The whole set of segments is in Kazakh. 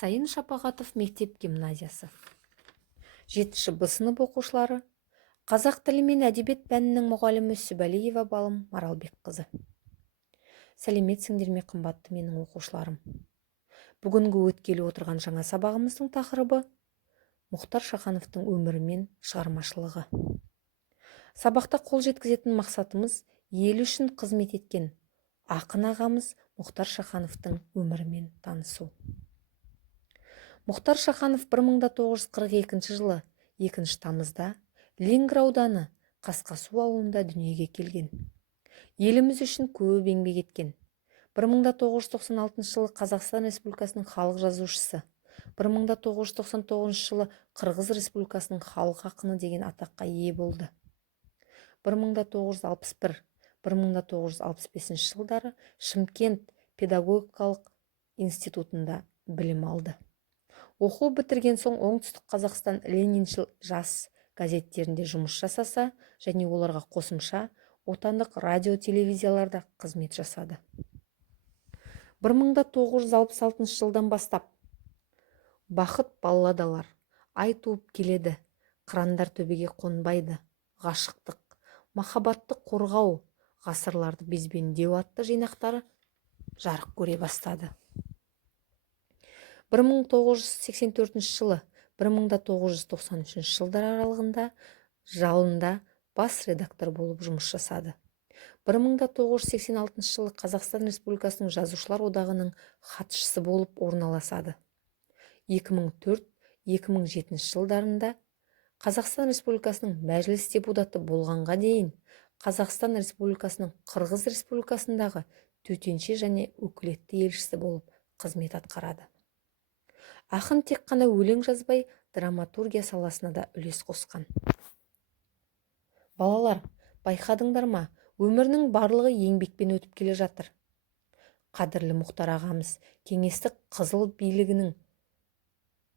Сайын Шапағатов мектеп-гимназиясы. 7 Б сынып оқушылары. Қазақ тілі мен әдебиет пәнінің мұғалімі Сүбәлиева Балым Маралбекқызы. Сәлеметсіңдер ме, қымбатты менің оқушыларым. Бүгінгі өткелі отырған жаңа сабағымыздың тақырыбы Мұхтар Шахановтың өмірі мен шығармашылығы. Сабақта қол жеткізетін мақсатымыз ел үшін қызмет еткен ақын ағамыз Мұхтар Шахановтың өмірімен танысу. Мұхтар Шаханов 1942 жылы 2 тамызда Ленгір ауданы Қасқасу ауылында дүниеге келген. Еліміз үшін көп еңбек еткен. 1996 жылы Қазақстан Республикасының халық жазушысы, 1999 жылы Қырғыз Республикасының халық ақыны деген атаққа ие болды. 1961-1965 жылдары Шымкент педагогикалық институтында білім алды. Оқу бітірген соң Оңтүстік Қазақстан Лениншіл жас газеттерінде жұмыс жасаса және оларға қосымша отандық радио-телевизияларда қызмет жасады. 1966 жылдан бастап бақыт балладалар, ай туып келеді, қырандар төбеге қонбайды, ғашықтық, махаббатты қорғау, ғасырларды безбендеу атты жинақтары жарық көре бастады. 1984 жылы 1993 жылдар аралығында жалында бас редактор болып жұмыс жасады. 1986 жылы Қазақстан Республикасының Жазушылар одағының хатшысы болып орналасады. 2004-2007 жылдарында Қазақстан Республикасының мәжіліс депутаты болғанға дейін Қазақстан Республикасының Қырғыз Республикасындағы төтенше және өкілетті елшісі болып қызмет атқарады. Ақын тек қана өлең жазбай, драматургия саласына да үлес қосқан. Балалар, байқадыңдар ма, өмірінің барлығы еңбекпен өтіп келе жатыр. Қадірлі Мұхтар ағамыз кеңестік қызыл билігінің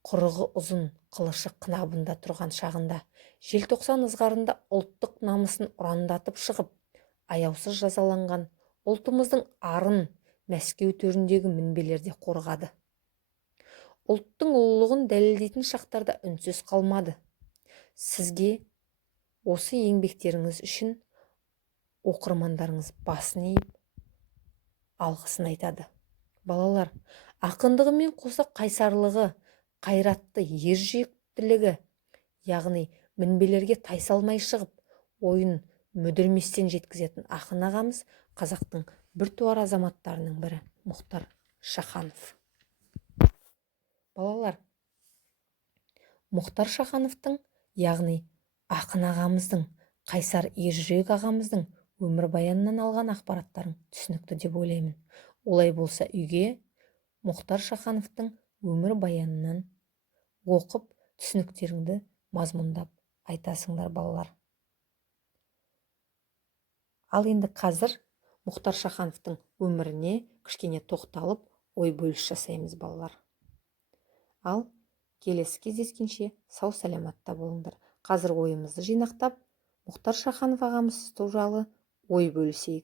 құрығы ұзын, қылышы қынабында тұрған шағында, желтоқсан ызғарында ұлттық намысын ұрандатып шығып, аяусыз жазаланған ұлтымыздың арын Мәскеу төріндегі мінбелерде қорғады. Ұлттың ұлылығын дәлелдейтін шақтарда үнсіз қалмады. Сізге осы еңбектеріңіз үшін оқырмандарыңыз басын иіп алғысын айтады. Балалар, ақындығымен қоса қайсарлығы, қайратты ержүректілігі, яғни мінбелерге тайсалмай шығып, ойын мүдірместен жеткізетін ақын ағамыз қазақтың біртуар азаматтарының бірі Мұхтар Шаханов. Балалар, Мұхтар Шахановтың, яғни ақын ағамыздың, қайсар ержүрек ағамыздың өмірбаянынан алған ақпараттарын түсінікті деп ойлаймын. Олай болса үйге Мұхтар Шахановтың өмірбаянынан оқып, түсініктеріңді мазмұндап айтасыңдар балалар. Ал енді қазір Мұхтар Шахановтың өміріне кішкене тоқталып, ой бөліс жасаймыз балалар. Ал келесі кездескенше сау саламатта болыңдар. Қазір ойымызды жинақтап, Мұхтар Шаханов ағамыз туралы ой бөлісейік.